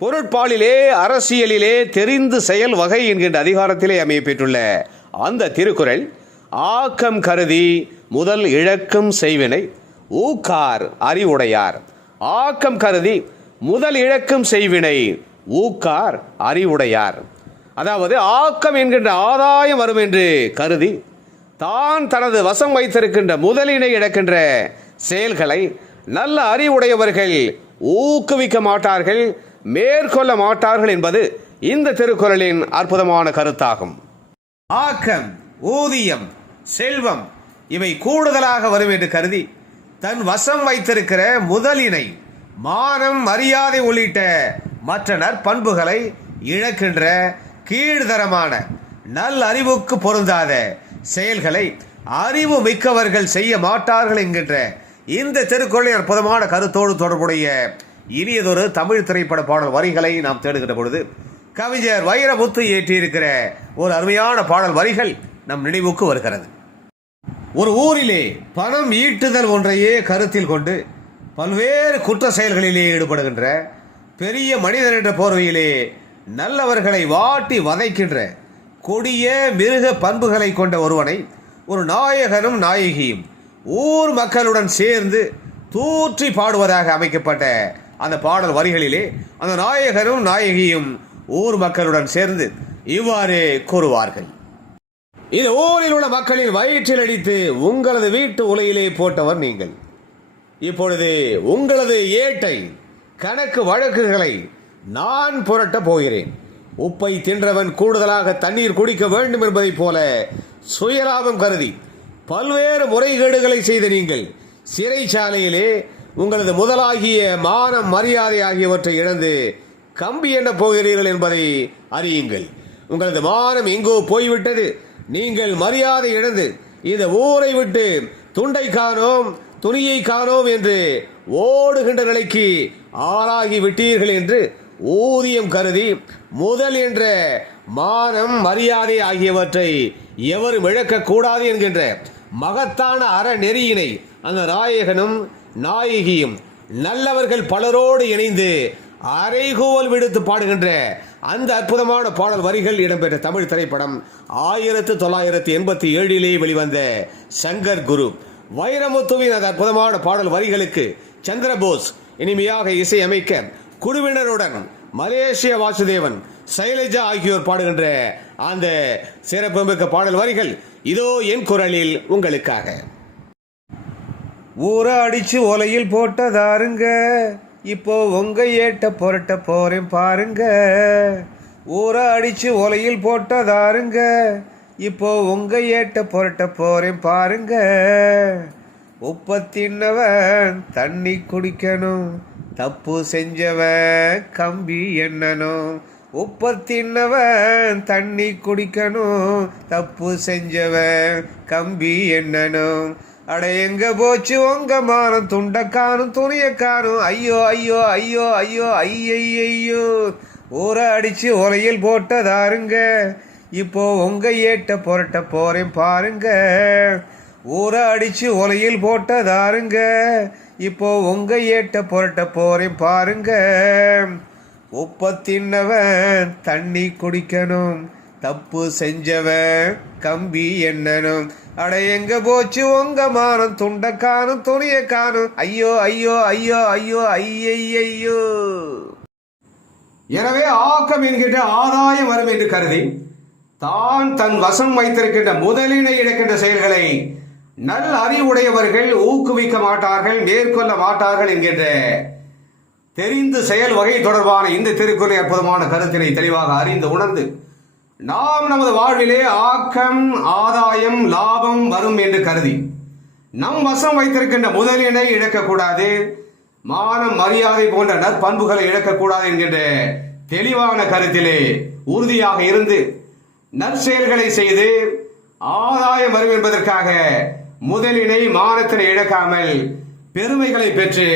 பொருட்பாலிலே அரசியலிலே தெரிந்து செயல் வகை என்கின்ற அதிகாரத்திலே அமையப்பெற்றுள்ள அந்த திருக்குறள் ஆக்கம் கருதி முதல் இழக்கும் செய்வினை ஊக்கார் அறிவுடையார். ஆக்கம் கருதி முதல் இழக்கும் செய்வினை ஊக்கார் அறிவுடையார். அதாவது ஆக்கம் என்கின்ற ஆதாயம் வரும் என்று கருதி தான் தனது வசம் வைத்திருக்கின்ற முதலினை இழக்கின்ற செயல்களை நல்ல அறிவுடையவர்கள் ஊக்குவிக்க மாட்டார்கள். மேற்கொள்ள மாட்டார்கள் என்பது இந்த திருக்குறளின் அற்புதமான கருத்தாகும். ஆக்கம் ஊதியம் செல்வம் இவை கூடுதலாக வரும் என்று கருதி தன் வசம் வைத்திருக்கிற முதலினை மானம் மரியாதை உள்ளிட்ட மற்ற நற்பண்புகளை இழக்கின்ற கீழ்தரமான நல் அறிவுக்கு பொருந்தாத செயல்களை அறிவு மிக்கவர்கள் செய்ய மாட்டார்கள் என்கின்ற இந்த திருக்குறளின் அற்புதமான கருத்தோடு தொடர்புடைய இனியதொரு தமிழ் திரைப்பட பாடல் வரிகளை நாம் தேடுகிற பொழுது கவிஞர் வைரமுத்து இயற்றியிருக்கிற ஒரு அருமையான பாடல் வரிகள் நம் நினைவுக்கு வருகிறது. ஒரு ஊரிலே பணம் ஈட்டுதல் ஒன்றையே கருத்தில் கொண்டு பல்வேறு குற்ற செயல்களிலே ஈடுபடுகின்ற பெரிய மனிதன் என்ற போர்வையிலே நல்லவர்களை வாட்டி வதைக்கின்ற கொடிய மிருக பண்புகளை கொண்ட ஒருவனை ஒரு நாயகனும் நாயகியும் ஊர் மக்களுடன் சேர்ந்து தூற்றி பாடுவதாக அமைக்கப்பட்ட அந்த பாடல் வரிகளிலே அந்த நாயகரும் நாயகியும் ஊர் மக்களுடன் சேர்ந்து இவ்வாறு கூறுவார்கள். இந்த ஊரில் உள்ள மக்களின் வயிற்றில் அடித்து உங்களது வீட்டு உலையிலே போட்டவர் நீங்கள். இப்பொழுது உங்களது ஏட்டை கணக்கு வழக்குகளை நான் புரட்ட போகிறேன். உப்பை தின்றவன் கூடுதலாக தண்ணீர் குடிக்க வேண்டும் என்பதைப் போல சுயலாபம் கருதி பல்வேறு முறைகேடுகளை செய்த நீங்கள் சிறைச்சாலையிலே உங்களது முதலாகிய மானம் மரியாதை ஆகியவற்றை இழந்து கம்பி எண்ண போகிறீர்கள் என்பதை அறியுங்கள். உங்களது மானம் எங்கோ போய்விட்டது. நீங்கள் மரியாதை இழந்து இந்த ஊரை விட்டு துண்டை காணோம் துணியை காணோம் என்று ஓடுகின்ற நிலைக்கு ஆளாகி விட்டீர்கள் என்று ஊதியம் கருதி முதல் என்ற மானம் மரியாதை ஆகியவற்றை எவரும் இழக்கக்கூடாது என்கின்ற மகத்தான அறநெறியினை அந்த நாயகனும் நாயகியும் நல்லவர்கள் பலரோடு இணைந்து அரைகூவல் விடுத்து பாடுகின்ற அந்த அற்புதமான பாடல் வரிகள் இடம்பெற்ற தமிழ் திரைப்படம் ஆயிரத்து தொள்ளாயிரத்தி எண்பத்தி ஏழிலே வெளிவந்த சங்கர் குரு. வைரமுத்துவின் அந்த அற்புதமான பாடல் வரிகளுக்கு சந்திரபோஸ் இனிமையாக இசையமைக்க குழுவினருடன் மலேசிய வாசுதேவன் சைலஜா ஆகியோர் பாடுகின்ற அந்த சிறப்புமிக்க பாடல் வரிகள் இதோ என் குரலில் உங்களுக்காக. ஊரை அடிச்சு ஒலையில் போட்டதாருங்க. இப்போ உங்க ஏட்ட புரட்ட போறேன் பாருங்க. ஊரை அடிச்சு ஒலையில் போட்டதாருங்க. இப்போ உங்க ஏட்ட புரட்ட போறேன் பாருங்க. உப்ப தின்னவன் தண்ணி குடிக்கணும். தப்பு செஞ்சவன் கம்பி எண்ணணும். உப்ப தின்னவன் தண்ணி குடிக்கணும். தப்பு செஞ்சவன் கம்பி எண்ணணும். அட எங்க போச்சு? உங்க மானம் துண்டை காணும் ஐயோ ஐயோ ஐயோ ஐயோ ஐயையோ ஊற அடிச்சு உரையில் போட்டதாருங்க. இப்போ உங்க ஏட்ட புரட்ட போறேன் பாருங்க. ஊற அடிச்சு உலையில் போட்டதாருங்க. இப்போ உங்க ஏட்ட புரட்ட போறேன் பாருங்க. உப்ப தின்னவன் தண்ணி குடிக்கணும். தப்பு செஞ்சவன் கம்பி என்னனும். அட எங்க போச்சு உங்க மானம்? துண்டை காணும் துணிய காணும். ஐயோ ஐயோ ஐயோ ஐயோ ஐயையோ எனவே ஆக்கம் என்கின்ற ஆதாயம் வரும் என்று கருதி தான் தன் வசம் வைத்திருக்கின்ற முதலினை இழக்கின்ற செயல்களை நல் அறிவுடையவர்கள் ஊக்குவிக்க மாட்டார்கள் மேற்கொள்ள மாட்டார்கள் என்கின்ற தெரிந்து செயல் வகை தொடர்பான இந்த திருக்குறளை அற்புதமான கருத்தினை தெளிவாக அறிந்து உணர்ந்து நாம் நமது வாழ்விலே ஆக்கம் ஆதாயம் லாபம் வரும் என்று கருதி நம் வசம் வைத்திருக்கின்ற முதலினை இழக்கக்கூடாது மானம் மரியாதை போன்ற நற்பண்புகளை இழக்கக்கூடாது என்கின்ற தெளிவான கருத்திலே உறுதியாக இருந்து நற்செயல்களை செய்து ஆதாயம் வரும் என்பதற்காக முதலினை மானத்தினை இழக்காமல் பெருமைகளை பெற்று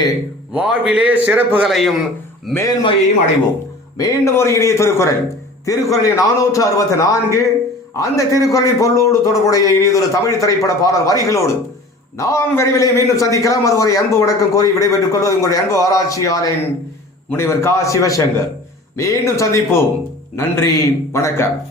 வாழ்விலே சிறப்புகளையும் மேன்மையையும் அடைவோம். மீண்டும் ஒரு இனிய திருக்குறள். திருக்குறளின் நானூற்று அறுபத்தி நான்கு அந்த திருக்குறளின் பொருளோடு தொடர்புடைய இனிதொரு தமிழ் திரைப்பட பாடல் வரிகளோடு. நாம் விரைவிலே மீண்டும் சந்திக்கலாம். அதுவரை அன்பு வணக்கம் கோரி விடைபெற்றுக் கொள்வது உங்களுடைய அன்பு ஆராய்ச்சியாளன் முனைவர் கா. சிவசங்கர். மீண்டும் சந்திப்போம். நன்றி. வணக்கம்.